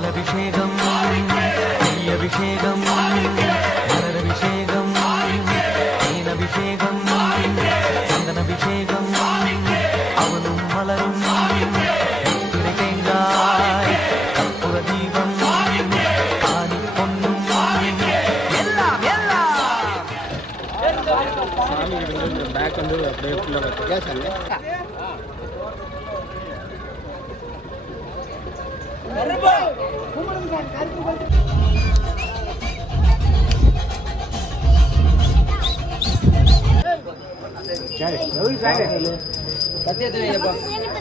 பாலபிஷேகம் நெய்யபிஷேகம் மலரபிஷேகம் தேனபிஷேகம் சந்தனபிஷேகம் அவனும் மலரும் திரை தேங்காய் கற்பூர தீபம் காணி பொன்னும் எல்லாம் எல்லாம் பேக் வந்து அப்படியே ஃபுல்லாக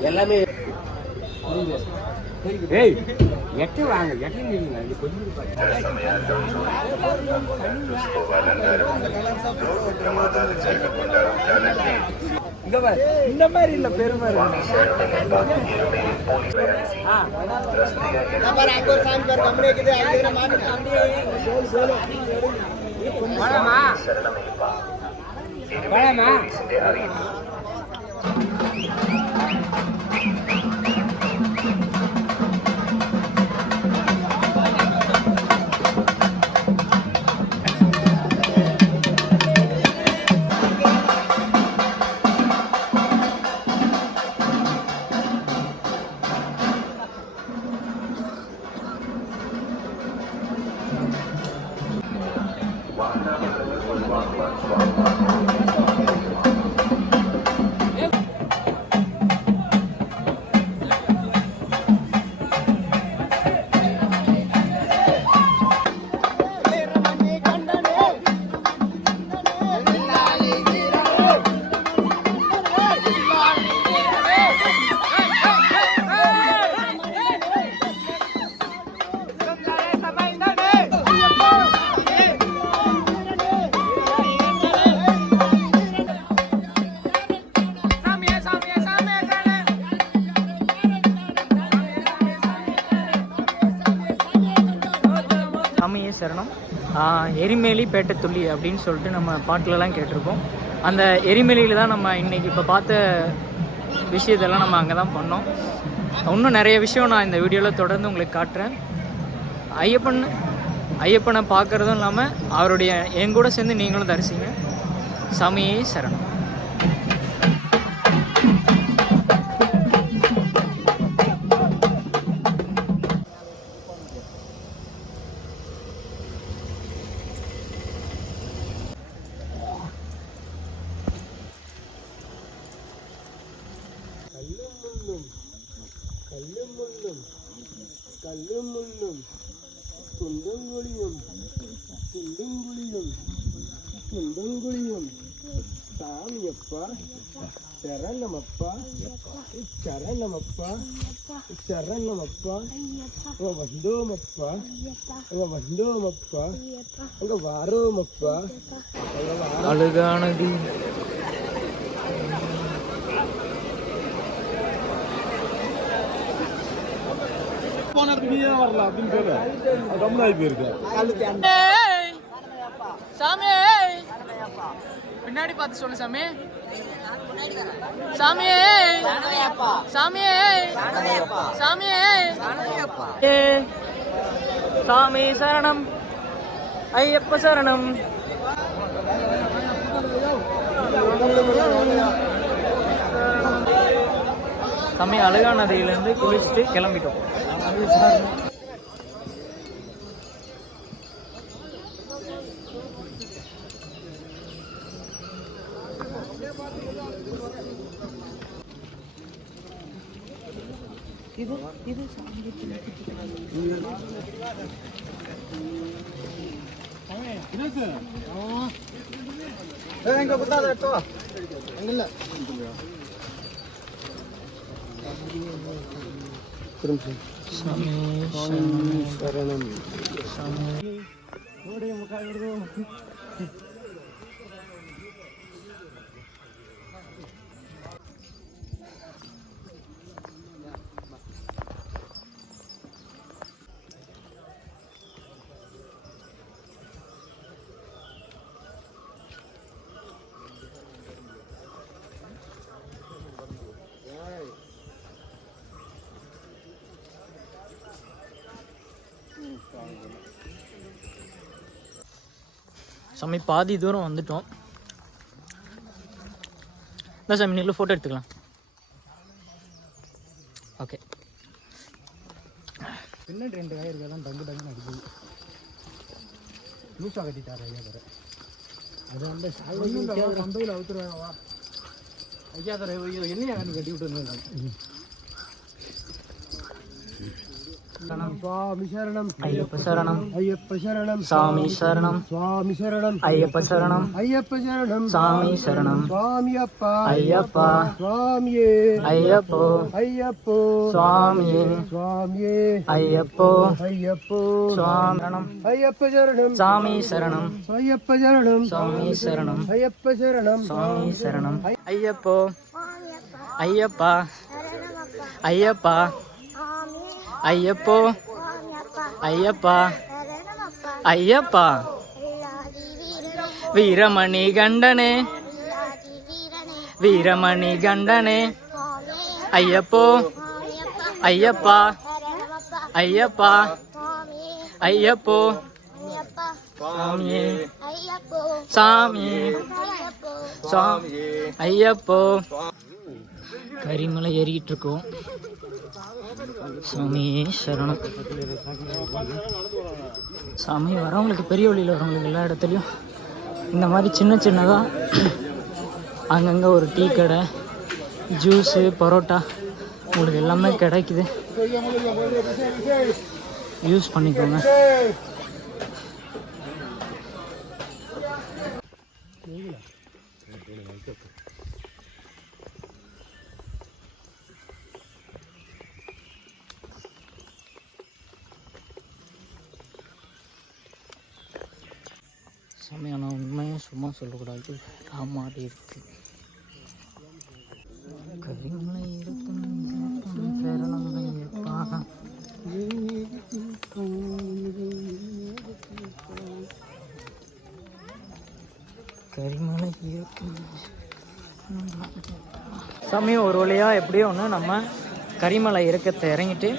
எல்லாமே எட்டு வாங்க எட்டு இந்த மாதிரி இல்ல பெருமை பழமா சாமியே சரணம். எரிமேலி பேட்டத்துள்ளி அப்படின்னு சொல்லிட்டு நம்ம பாட்டிலலாம் கேட்டிருக்கோம். அந்த எரிமேலியில் தான் நம்ம இன்றைக்கி இப்போ பார்த்த விஷயத்தெல்லாம் நம்ம அங்கே தான் பண்ணோம். இன்னும் நிறைய விஷயம் நான் இந்த வீடியோவில் தொடர்ந்து உங்களுக்கு காட்டுறேன். ஐயப்பனை பார்க்குறதும் இல்லாமல் அவருடைய என் கூட சேர்ந்து நீங்களும் தரிசிங்க. சாமியே சரணம். கல்லும் முள்ளும் குண்டுங்குழியும் குண்டுங்குழியும் குண்டுங்குழியும் சாமியப்பா சரணமப்பா சரணமப்பா சரணமப்பா அங்க வந்தோமப்பா அங்க வந்தோமப்பா அங்க வாரோமப்பா அழகானது வரலாம் அப்படின்னு பேரு கம்னாய் போயிருக்கு. சாமி பின்னாடி பார்த்து சொல்லு சாமி. சாமி சாமி சாமி சாமி சரணம் ஐயப்ப சரணம். சாமி அழகா நதியிலேருந்து குளிச்சுட்டு கிளம்பிட்டோம். இது சரணம் சாமி பாதி தூரம் வந்துட்டோம். இந்த சாமி நீங்களும் ஃபோட்டோ எடுத்துக்கலாம். ஓகே. பின்னாடி 2 வயர் தான் டங்குன்னு அடிக்குது. லூஸாக கட்டிட்டார் ஐயா தர. அது அந்த சந்தையில் அவுத்துருவாங்க. வா ஐயா தர என்னையா நீ கட்டி விட்டு சுவாமி சரணம் ஐயப்ப சரணம் ஐயப்ப சரணம் சாமி சரணம் சுவாமி சரணம் ஐயப்ப சரணம் ஐயப்ப சரணம் சாமி சரணம் சுவாமி அப்பா ஐயப்பா சுவாமியே ஐயப்போ ஐயப்போ சுவாமியே சுவாமியே ஐயப்போ ஐயப்போ சுவாமி ஐயப்ப சரணம் சாமி சரணம் ஐயப்ப சரணம் சாமி சரணம் ஐயப்ப சரணம் சாமி சரணம் ஐயப்போ ஐயப்பா ஐயப்பா ஐயப்போ ஐயப்பா ஐயப்பா வீரமணி கண்டனே வீரமணி கண்டனே ஐயப்போ ஐயப்பா ஐயப்பா ஐயப்போ சாமியே சாமியே சாமியே ஐயப்போ. கரிமலை ஏறிக்கிட்டு இருக்கோம். சாமியே சரணம். சாமி வரவங்களுக்கு பெரிய வழியில் வரவங்களுக்கு எல்லா இடத்துலையும் இந்த மாதிரி சின்ன சின்னதாக அங்கங்கே ஒரு டீ கடை, ஜூஸு, பரோட்டா உங்களுக்கு எல்லாமே கிடைக்குது. யூஸ் பண்ணிக்கோங்க. செம்மையான உண்மையும் சும்மா சொல்லக்கூடாது. ஆமாடி இருக்கு. கரிமலை இருக்கும் கரிமலை இருக்கும் சமயம் ஒரு வழியாக எப்படியோ ஒன்று நம்ம கரிமலை இறக்கத்தை இறங்கிட்டு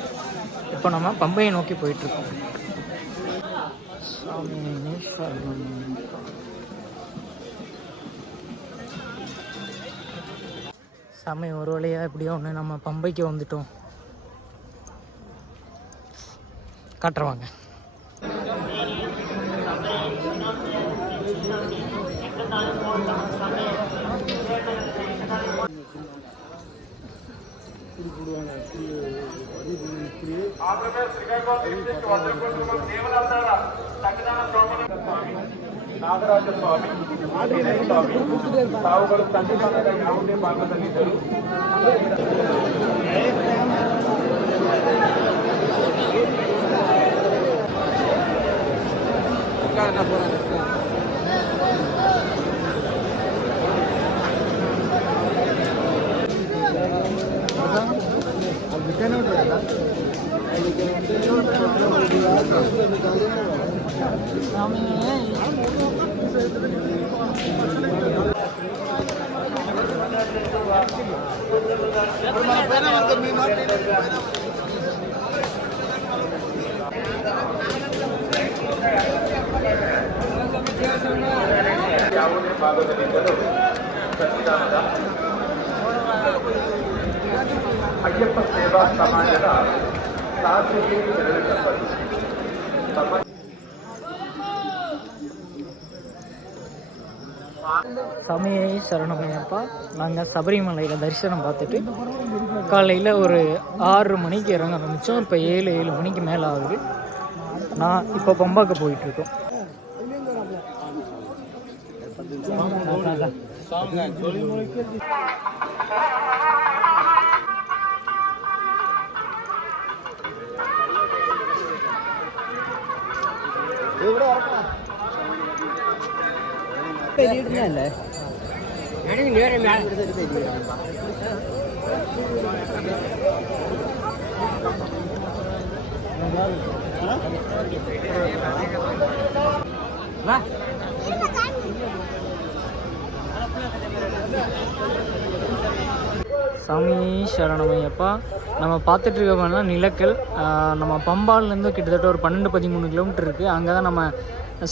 இப்போ நம்ம பம்பையை நோக்கி போயிட்டுருக்கோம். சமயம் ஒரு வழியாக எப்படியோ ஒன்று நம்ம பம்பைக்கு வந்துட்டோம். காட்டுறவாங்க. ನಾಗರಾಜ ಸ್ವಾಮಿ ತಾವುಗಳು ಸಂವಿಧಾನದ ಯಾವುದೇ ಭಾಗದಲ್ಲಿದ್ದರು ಯಾವುದೇ ಭಾಗದಲ್ಲಿದ್ದರೂ ಸಂವಿಧಾನದ ಅಯ್ಯಪ್ಪ ಸೇವಾ ಸಮಾಜದ ಸಾಧನೆಗೆ ತೆರಳಿದ சமய சரணமையப்பா. நாங்கள் சபரிமலையில் தரிசனம் பார்த்துட்டு காலையில் ஒரு 6 மணிக்கு இறங்க ஆரம்பித்தோம். இப்போ 7 மணிக்கு மேலே ஆகுது. நான் இப்போ பம்பாக்கு போயிட்டுருக்கோம். சாமி சரணமையப்பா. நம்ம பார்த்துட்டு இருக்கோம்னா நிலக்கல். நம்ம பம்பால்லேருந்து கிட்டத்தட்ட ஒரு 12-13 கிலோமீட்டர் இருக்குது. அங்கே தான் நம்ம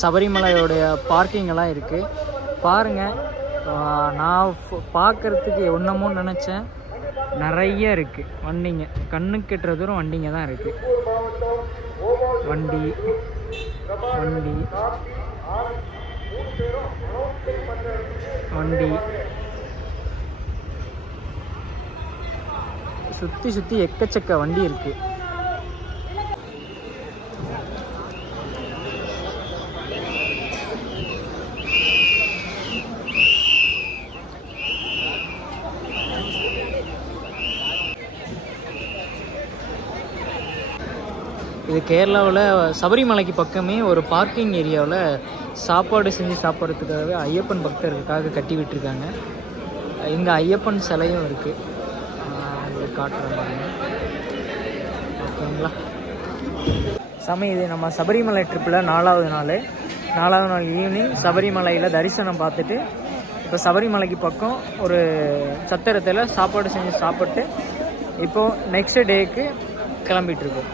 சபரிமலையோடைய பார்க்கிங் எல்லாம் இருக்குது. பாருங்கள், நான் பார்க்குறதுக்கு ஒன்றமோ நினச்சேன், நிறைய இருக்குது வண்டிங்க. கண்ணு கெட்டுற தூரம் வண்டிங்க தான் இருக்குது. வண்டி வண்டி வண்டி சுற்றி சுற்றி எக்கச்சக்க வண்டி இருக்குது. இது கேரளாவில் சபரிமலைக்கு பக்கமே ஒரு பார்க்கிங் ஏரியாவில் சாப்பாடு செஞ்சு சாப்பிட்றதுக்காகவே ஐயப்பன் பக்தர்களுக்காக கட்டி விட்டுருக்காங்க. இங்கே ஐயப்பன் சிலையும் இருக்குது, உங்களுக்கு காட்டுற மாதிரி. ஓகேங்களா சாமி, இது நம்ம சபரிமலை ட்ரிப்பில் 4வது நாள் ஈவினிங் சபரிமலையில் தரிசனம் பார்த்துட்டு இப்போ சபரிமலைக்கு பக்கம் ஒரு சத்திரத்தில் சாப்பாடு செஞ்சு சாப்பிட்டு இப்போது நெக்ஸ்ட் டேக்கு கிளம்பிகிட்ருக்கோம்.